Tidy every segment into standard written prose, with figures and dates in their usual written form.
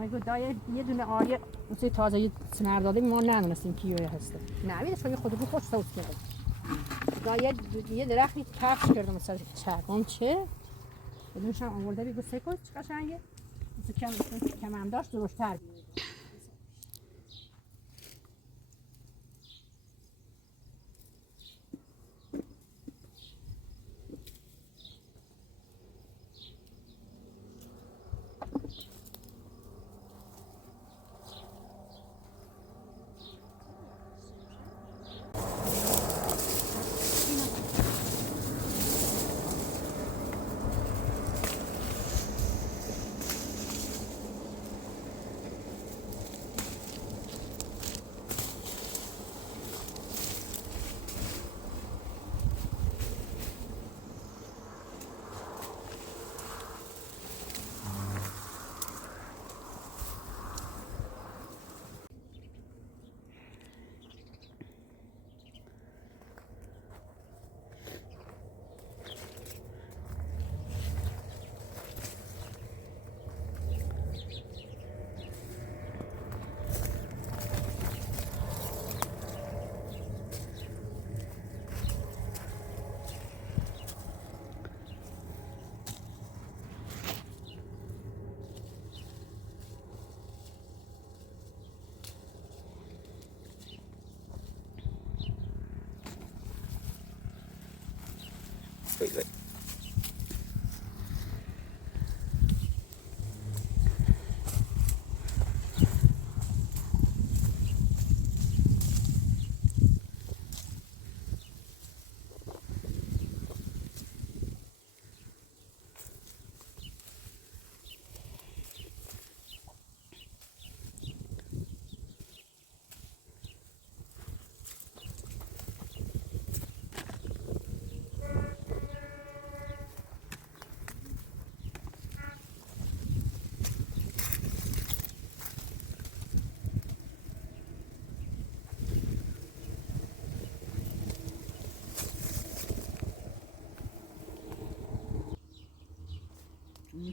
ما یه دونه آریه مثل تازه یه سنر داده ما نمی‌دونستیم کیه هسته. نه می‌دونم خود رو خوش سوس کرده. یه درختی کفش کرده مثلا چرم چه؟ بدونش هم آورده بگو سکوت چه قشنگه؟ مثل کم هم داشت درشت‌تر. Wait.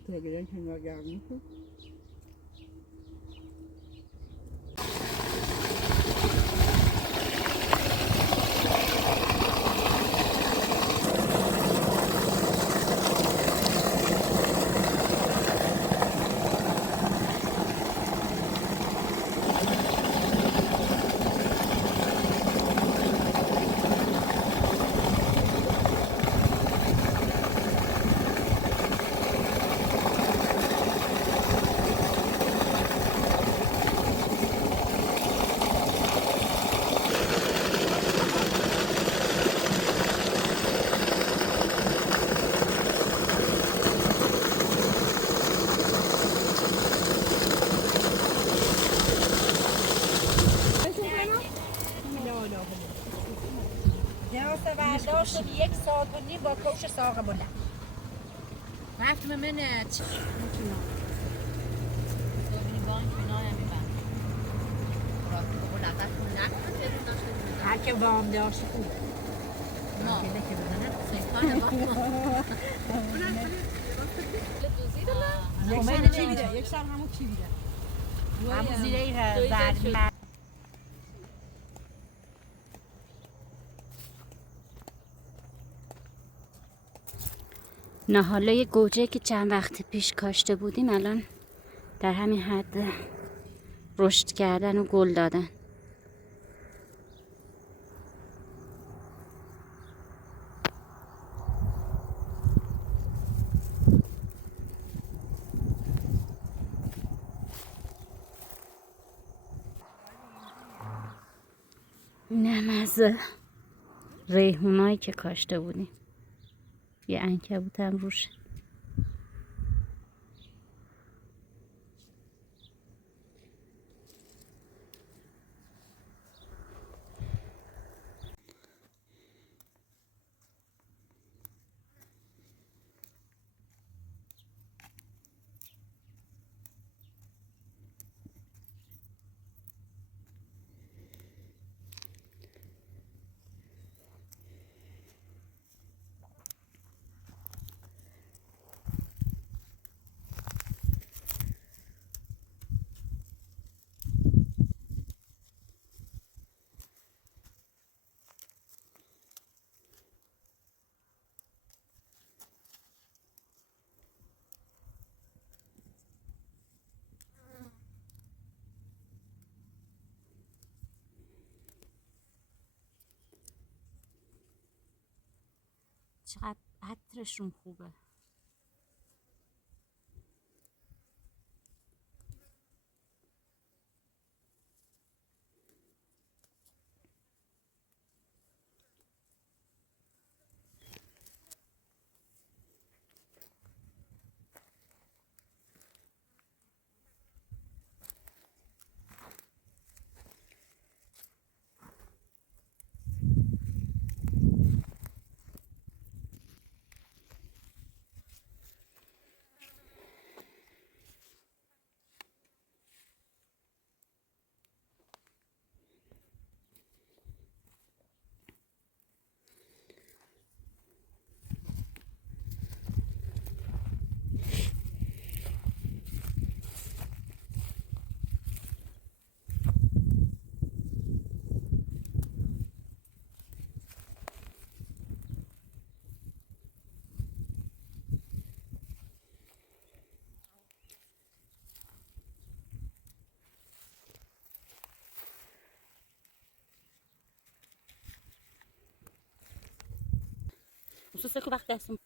Tregeren kenara gelmiş. برداشتم 1 ساعت و نیم با کوش ساق بلند رفتم من هر که وام داشت خوب ما یک سر همون چی بیده همون زیره زرد نهاله گوجه که چند وقت پیش کاشته بودیم الان در همین حد رشد کردن و گل دادن. اینم از ریحونایی که کاشته بودیم. یه عنکبوت هم روش. چقدر عطرشون خوبه. خصوصا که وقت دستم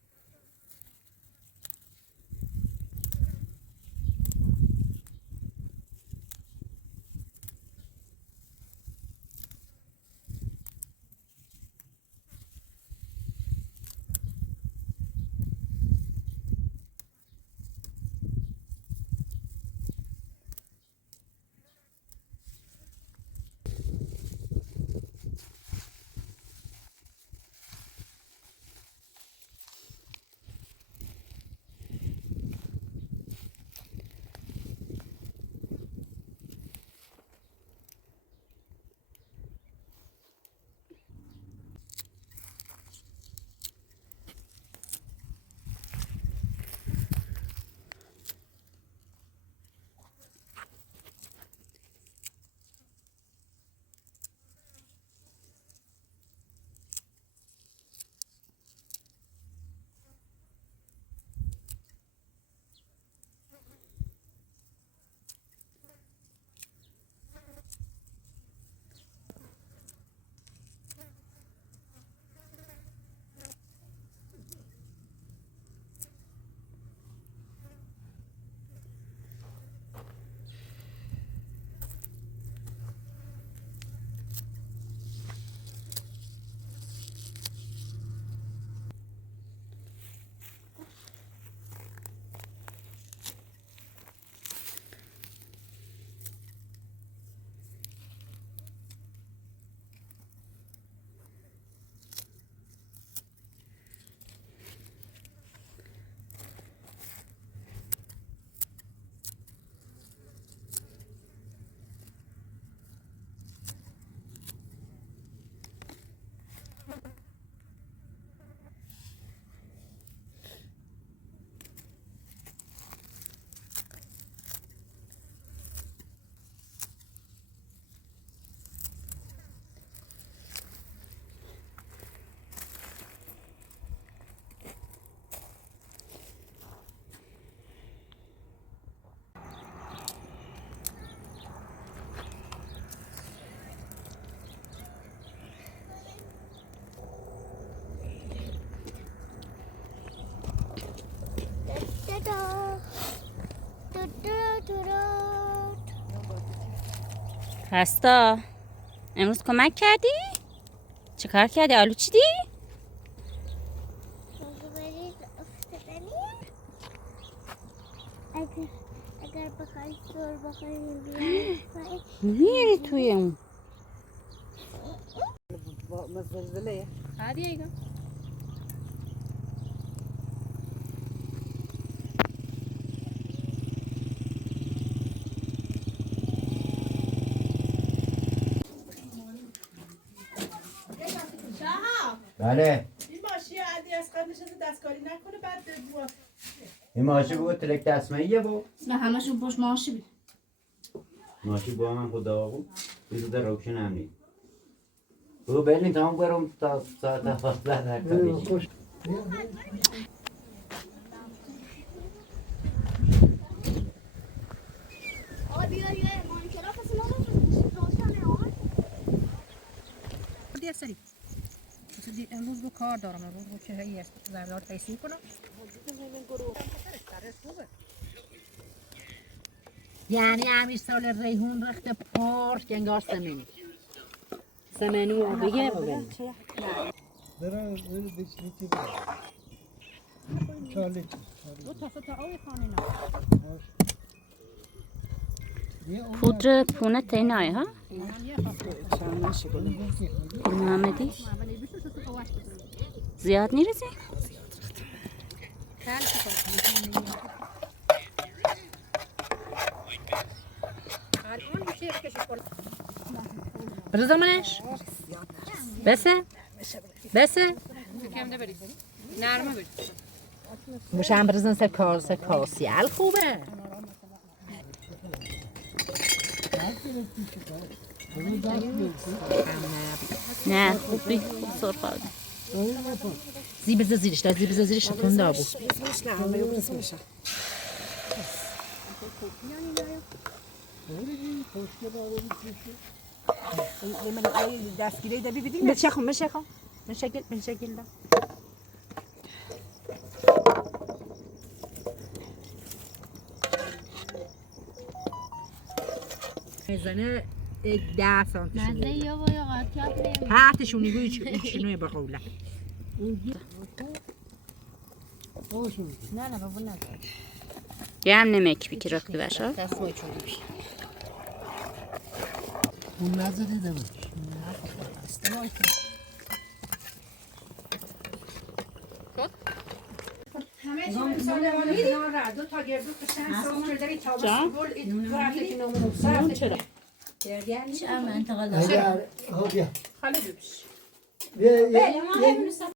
راستا امروز کمک کردی؟ چه کار کردی؟ آلو چیدی؟ اگر بخوای سر بخوای میری توی اون زلزله عادي ايوه بله این ماشی عادی از قبل نشسته دستکاری نکنه بعد بگو این ماشی بود ترک دستماییه بود اسمها همشون باش ماشي بي ماشی با من خدا بود بیدو در روشن همین تو بلین تمام برم تا ساعت 12 در کارش دي سهي دي امروز رو کار دارم. امروز رو چه هایی است زردار تیسی کنم. یعنی همین سال ریحون رخت پارک انگار سمنی. سمنو بگه بگه. برای بیچ چاله دو تا آوی خانه نه. پودر پونه تینای ها؟ محمدی؟ زیاد نیرزی؟ برزمانش بسه بسه نرمه برید مشم برزن سر کاسیال خوبه نه خوبی خوب سرخ زیب زیرش داد زیب زیرش تون دابو دستگیره دا ببینیم بشخم من شکل دا میزنه 10 سانتی مزه یا باید قاطیات نیم هاتشون نگوی چنوی بقوله نه بابا نه یه هم نمک بی که رختی بشه دستوی چون بیش اون نزدی دمش دو تا گردو کشتن ساز شده تابس گل دو هفته که نامو سر چرا چه منطقه اگر ها بیا خاله دوبش بیا